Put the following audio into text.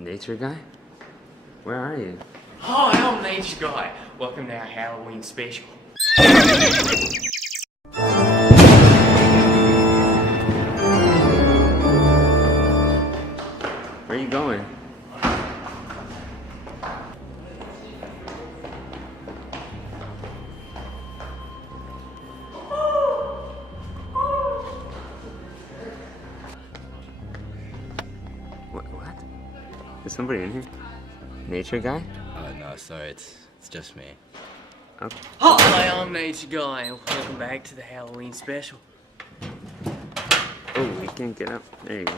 Nature guy? Where are you? Hi, I'm Nature Guy. Welcome to our Halloween special. Where are you going? What? Is somebody in here? Nature guy? Oh no, sorry, it's just me. Okay. Hi, I'm Nature Guy. Welcome back to the Halloween special. Oh, we can't get up. There you go.